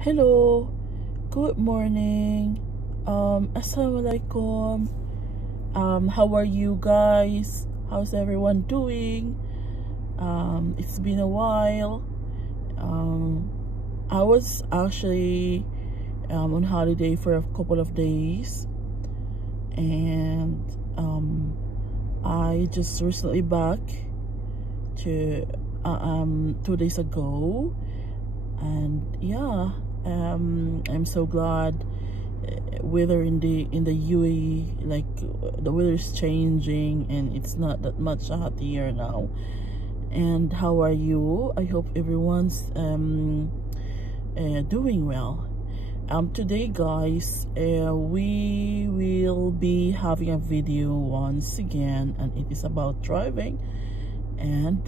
Hello, good morning. Assalamualaikum. How are you guys? How's everyone doing? It's been a while. I was actually on holiday for a couple of days, and I just recently back to 2 days ago, and yeah. I'm so glad weather in the UAE, like the weather is changing and it's not that much hot here now. And how are you? I hope everyone's doing well. Today guys, we will be having a video once again, and it is about driving and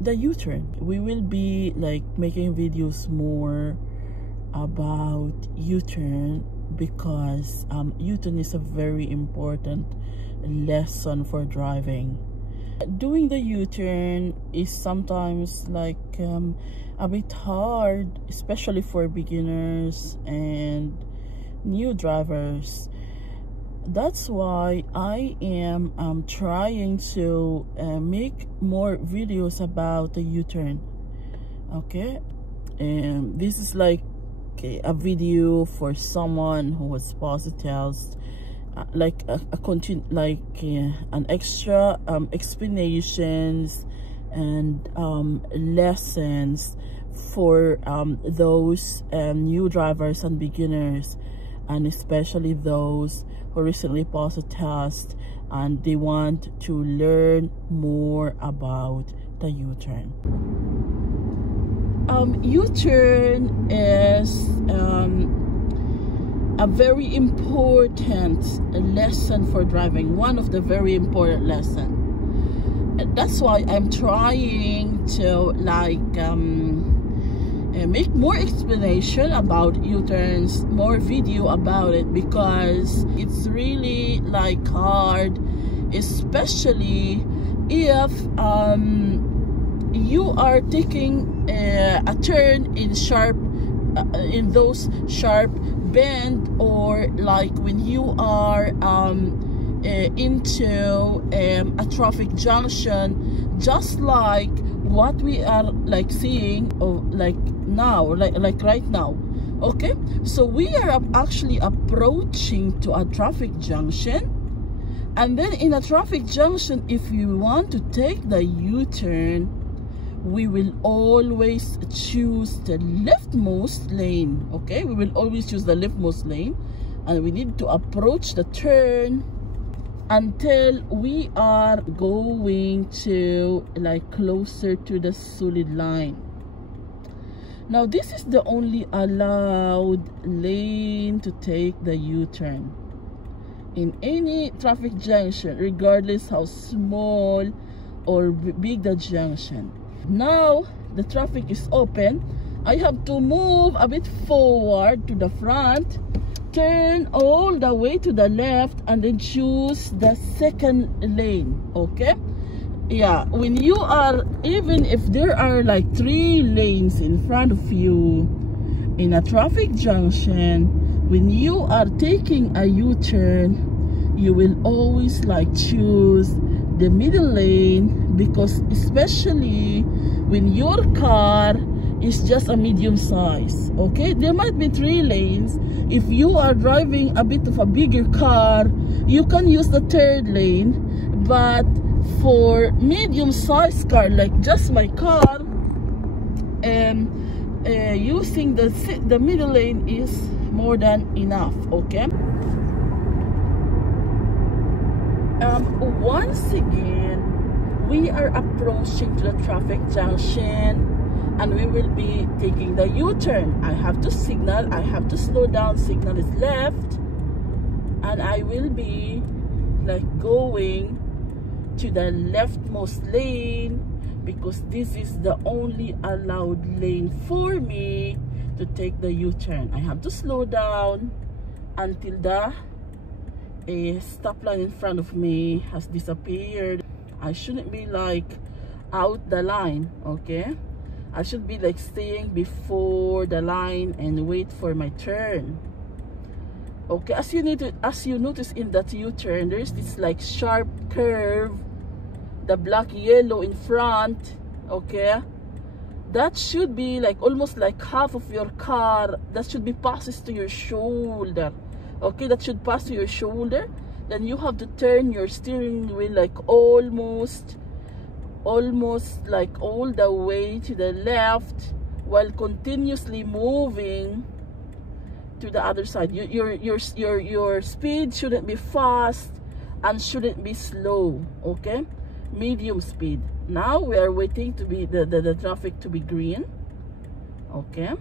the U-turn. We will be like making videos more about U-turn because U-turn is a very important lesson for driving. Doing the U-turn is sometimes like a bit hard, especially for beginners and new drivers. That's why I am trying to make more videos about the U-turn. Okay, and this is like a video for someone who was positive, like an extra explanations and lessons for those new drivers and beginners, and especially those who recently passed a test and they want to learn more about the U-turn. U-turn is a very important lesson for driving, one of the very important lessons. That's why I'm trying to make more explanation about U-turns, more video about it, because it's really like hard, especially if you are taking a turn in sharp in those sharp bend, or like when you are into a traffic junction, just like what we are like seeing like now, like right now. Okay, so we are actually approaching to a traffic junction, and then in a traffic junction, if you want to take the U-turn, we will always choose the leftmost lane. Okay, we will always choose the leftmost lane, and we need to approach the turn until we are going to like closer to the solid line. Now this is the only allowed lane to take the U-turn in any traffic junction, regardless how small or big the junction. Now the traffic is open. I have to move a bit forward to the front, turn all the way to the left, and then choose the second lane. Okay, yeah, when you are, even if there are like 3 lanes in front of you in a traffic junction, when you are taking a U-turn, you will always like choose the middle lane, because especially when your car is just a medium size. Okay, there might be 3 lanes. If you are driving a bit of a bigger car, you can use the 3rd lane, but for medium size car like just my car, using the middle lane is more than enough. Okay, once again we are approaching to the traffic junction, and we will be taking the U-turn. I have to signal, I have to slow down, signal is left, and I will be like going to the leftmost lane, because this is the only allowed lane for me to take the U-turn. I have to slow down until the stop line in front of me has disappeared. I shouldn't be like out the line. Okay, I should be like staying before the line and wait for my turn. Okay, as you notice in that U-turn, there's this like sharp curve, the black yellow in front. Okay, that should be like almost like half of your car. That should be passes to your shoulder. Okay, that should pass to your shoulder. Then you have to turn your steering wheel like almost like all the way to the left, while continuously moving to the other side. Your speed shouldn't be fast and shouldn't be slow. Okay, medium speed. Now we are waiting to be the traffic to be green. Okay,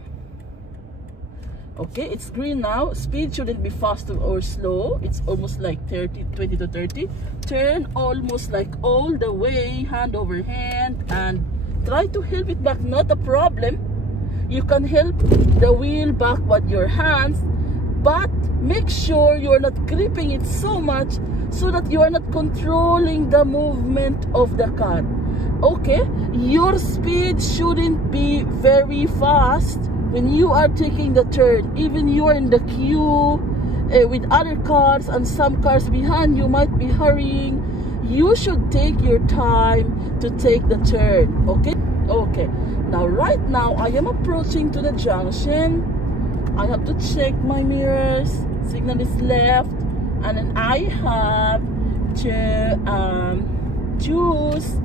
it's green now. Speed shouldn't be fast or slow. It's almost like 20 to 30. Turn almost like all the way, hand over hand, and try to help it back. Not a problem. You can help the wheel back with your hands, but make sure you're not gripping it so much so that you are not controlling the movement of the car. Okay, your speed shouldn't be very fast when you are taking the turn. Even you are in the queue with other cars and some cars behind you might be hurrying, you should take your time to take the turn. Okay, now right now I am approaching to the junction. I have to check my mirrors. Signal is left, and then I have to choose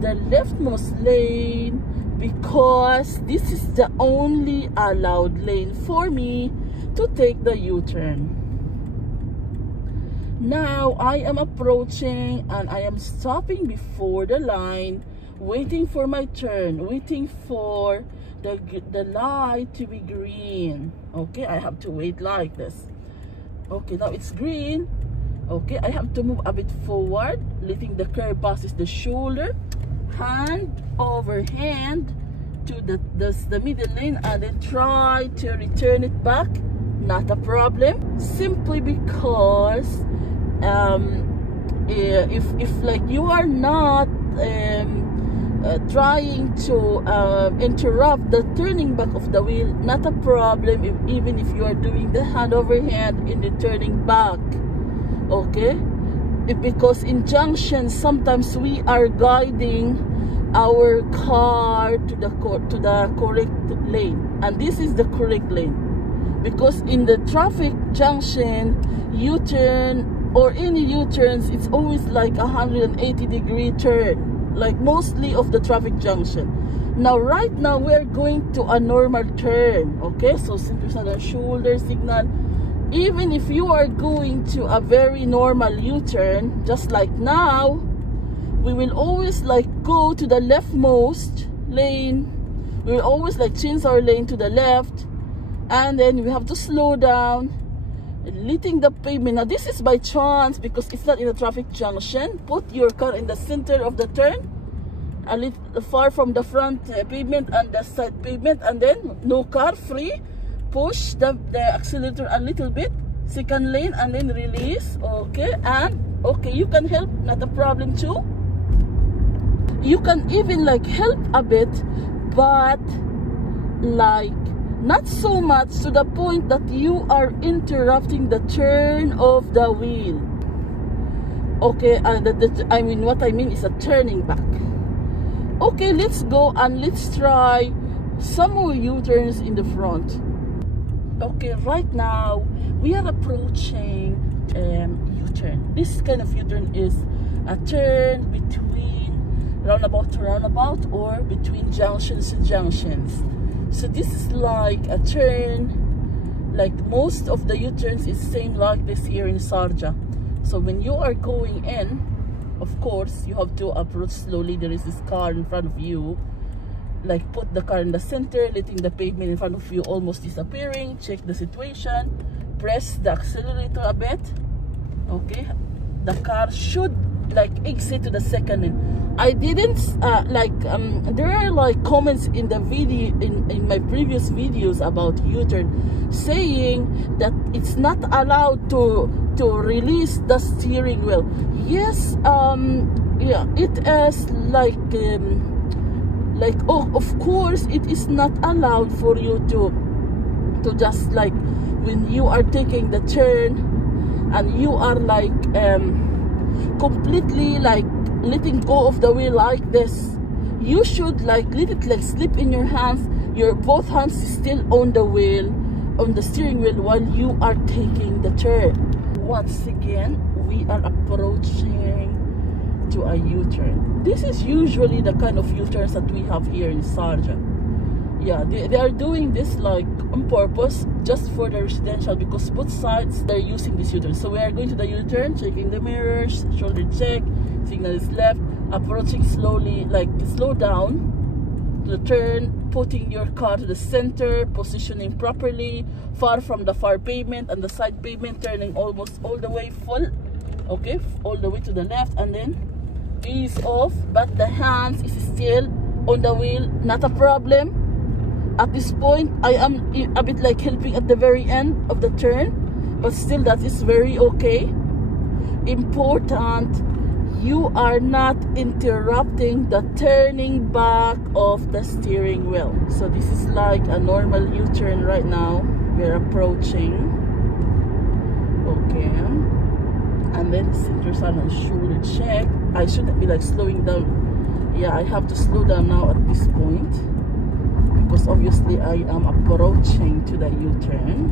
the leftmost lane, because this is the only allowed lane for me to take the U-turn. Now I am approaching and I am stopping before the line, waiting for my turn, waiting for the light to be green. Okay, I have to wait like this. Okay, now it's green. Okay, I have to move a bit forward, letting the curb passes the shoulder, hand over hand to the middle lane, and then try to return it back. Not a problem, simply because if like you are not trying to interrupt the turning back of the wheel, not a problem, even if you are doing the hand over hand in the turning back. Okay, because in junctions sometimes we are guiding our car to the correct lane, and this is the correct lane, because in the traffic junction U-turn or any U-turns, it's always like 180-degree turn, like mostly of the traffic junction. Now right now we are going to a normal turn. Okay, so center side shoulder signal. Even if you are going to a very normal U-turn, just like now, we will always like go to the leftmost lane. We will always like change our lane to the left, and then we have to slow down, letting the pavement. Now this is by chance because it's not in a traffic junction. Put your car in the center of the turn, a little far from the front pavement and the side pavement, and then no car, free. Push the accelerator a little bit, second lane, and then release. Okay, and okay, you can help, not a problem too. You can even like help a bit, but like not so much to the point that you are interrupting the turn of the wheel. Okay, I mean what I mean is a turning back. Okay, let's go and let's try some more U-turns in the front. Okay, right now we are approaching U-turn. This kind of U-turn is a turn between roundabout to roundabout or between junctions to junctions. So this is like a turn, like most of the U-turns is same like this here in Sharjah. So when you are going in, of course you have to approach slowly. There is this car in front of you. Like put the car in the center, letting the pavement in front of you almost disappearing. Check the situation, press the accelerator a bit. Okay, the car should like exit to the second lane. I didn't there are like comments in the video in my previous videos about U-turn saying that it's not allowed to release the steering wheel. Yes, yeah, it is like like, oh, of course it is not allowed for you to just like, when you are taking the turn and you are like completely like letting go of the wheel like this, you should like let it like slip in your hands. Your both hands is still on the wheel, on the steering wheel, while you are taking the turn. Once again, we are approaching to a U-turn. This is usually the kind of U-turns that we have here in Sharjah. Yeah, they are doing this like on purpose, just for the residential, because both sides they're using this U-turn. So we are going to the U-turn, checking the mirrors, shoulder check, signal is left, approaching slowly, like slow down to the turn, putting your car to the center, positioning properly, far from the far pavement and the side pavement, turning almost all the way full, okay, all the way to the left, and then ease off, but the hands is still on the wheel, not a problem. At this point, I am a bit like helping at the very end of the turn, but still that is very okay. Important, you are not interrupting the turning back of the steering wheel. So this is like a normal U-turn right now. We're approaching. Okay. And then center sun and shoulder check. I shouldn't be like slowing down. Yeah, I have to slow down now at this point, because obviously I am approaching to the U-turn.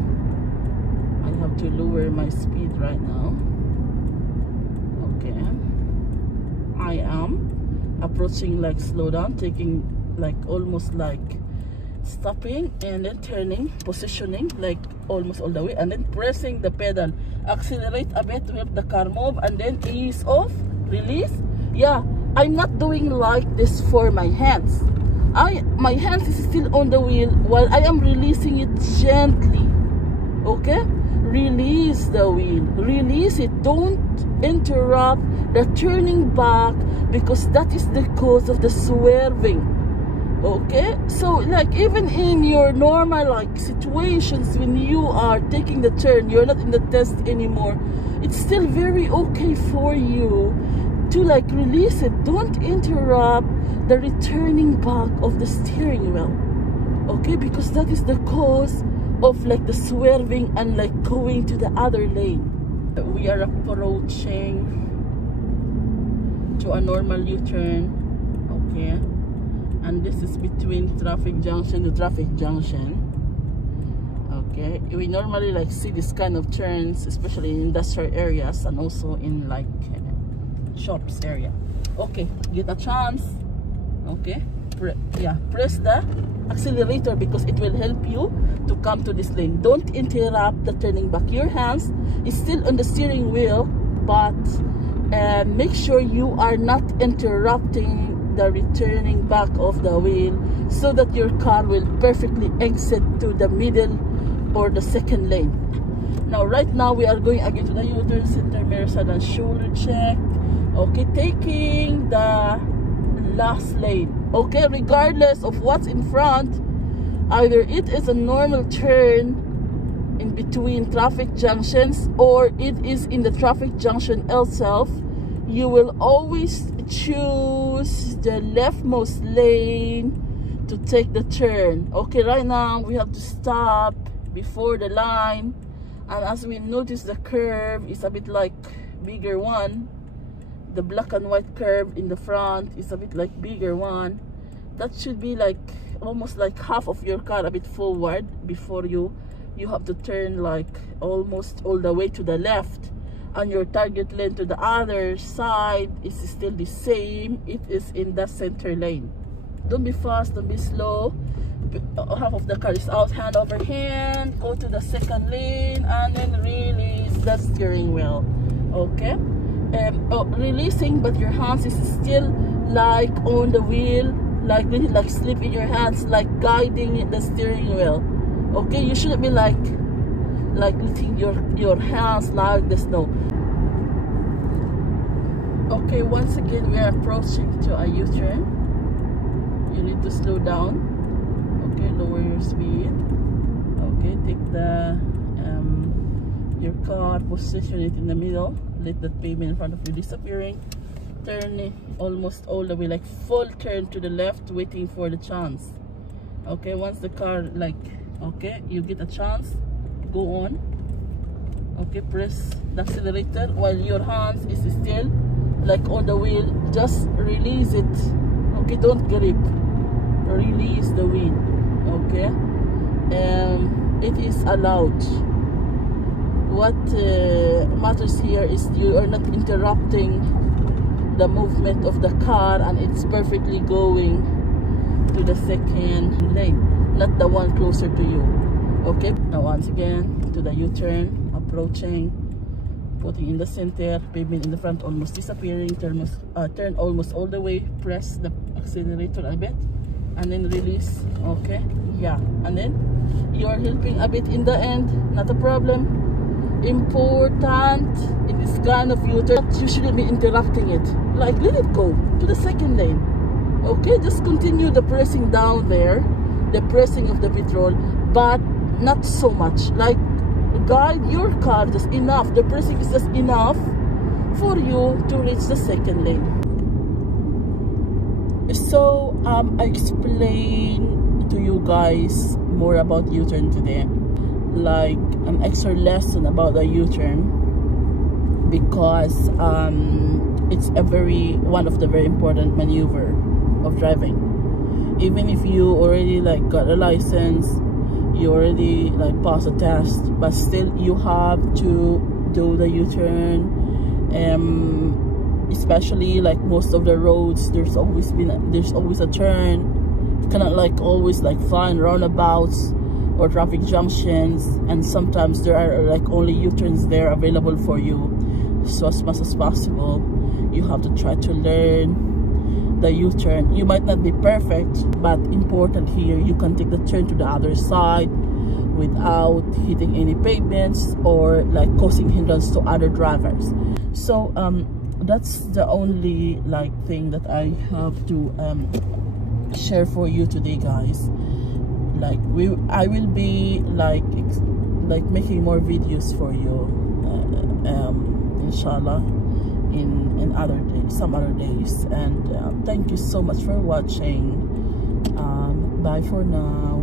I have to lower my speed right now. Okay. I am approaching like slow down, taking like almost like stopping and then turning, positioning like almost all the way, and then pressing the pedal, accelerate a bit to help the car move, and then ease off, release. Yeah, I'm not doing like this for my hands. My hands is still on the wheel while I am releasing it gently. Okay, release the wheel, release it. Don't interrupt the turning back, because that is the cause of the swerving. Okay, so like even in your normal like situations, when you are taking the turn, you're not in the test anymore, it's still very okay for you to like release it. Don't interrupt the returning back of the steering wheel, okay, because that is the cause of like the swerving and like going to the other lane. We are approaching to a normal U-turn, okay, and this is between traffic junction to traffic junction. Okay, we normally like see this kind of turns, especially in industrial areas and also in like shops area. Okay, get a chance. Okay, press the accelerator, because it will help you to come to this lane. Don't interrupt the turning back. Your hands is still on the steering wheel, but make sure you are not interrupting the returning back of the wheel, so that your car will perfectly exit to the middle or the second lane. Now right now we are going again to the U-turn, center mirror side and shoulder check. Okay, taking the last lane. Okay, regardless of what's in front, either it is a normal turn in between traffic junctions or it is in the traffic junction itself, you will always choose the leftmost lane to take the turn. Okay, right now we have to stop before the line, and as we notice, the curve is a bit like bigger one. The black and white curve in the front is a bit like bigger one. That should be like almost like half of your car a bit forward before you have to turn like almost all the way to the left, and your target lane to the other side is still the same. It is in the center lane. Don't be fast, don't be slow. Half of the car is out, hand over hand, go to the second lane, and then release the steering wheel. Okay, releasing, but your hands is still like on the wheel, like really like slip in your hands, like guiding the steering wheel. Okay, you shouldn't be like letting your hands like this. No. Okay, once again we are approaching to a U-turn. You need to slow down. Okay, lower your speed. Okay, take the your car, position it in the middle, let that pavement in front of you disappearing, turn almost all the way, like full turn to the left, waiting for the chance. Okay, once the car, like, okay, you get a chance, go on. Okay, press the accelerator while your hands is still like on the wheel. Just release it. Okay, don't grip, release the wheel. Okay, it is allowed. What matters here is you are not interrupting the movement of the car, and it's perfectly going to the second lane, not the one closer to you. Okay, now once again to the U-turn, approaching, putting in the center, pavement in the front almost disappearing, turn almost all the way, press the accelerator a bit, and then release. Okay, yeah, and then you are helping a bit in the end, not a problem. Important in this kind of U-turn, you shouldn't be interrupting it. Like, let it go to the second lane. Okay, just continue the pressing down there, the pressing of the petrol, but not so much. Like, guide your car just enough, the pressing is just enough for you to reach the second lane. So I explain to you guys more about U-turn today, like an extra lesson about the U-turn, because it's one of the very important maneuver of driving. Even if you already like got a license, you already like passed a test, but still you have to do the U-turn. Especially like most of the roads, there's always a turn. You cannot like always like find roundabouts or traffic junctions, and sometimes there are like only U-turns there available for you. So as much as possible, you have to try to learn the U-turn. You might not be perfect, but important here, you can take the turn to the other side without hitting any pavements or like causing hindrance to other drivers. So that's the only like thing that I have to share for you today, guys. Like I will be like making more videos for you, inshallah, in other days, some other days. And thank you so much for watching. Bye for now.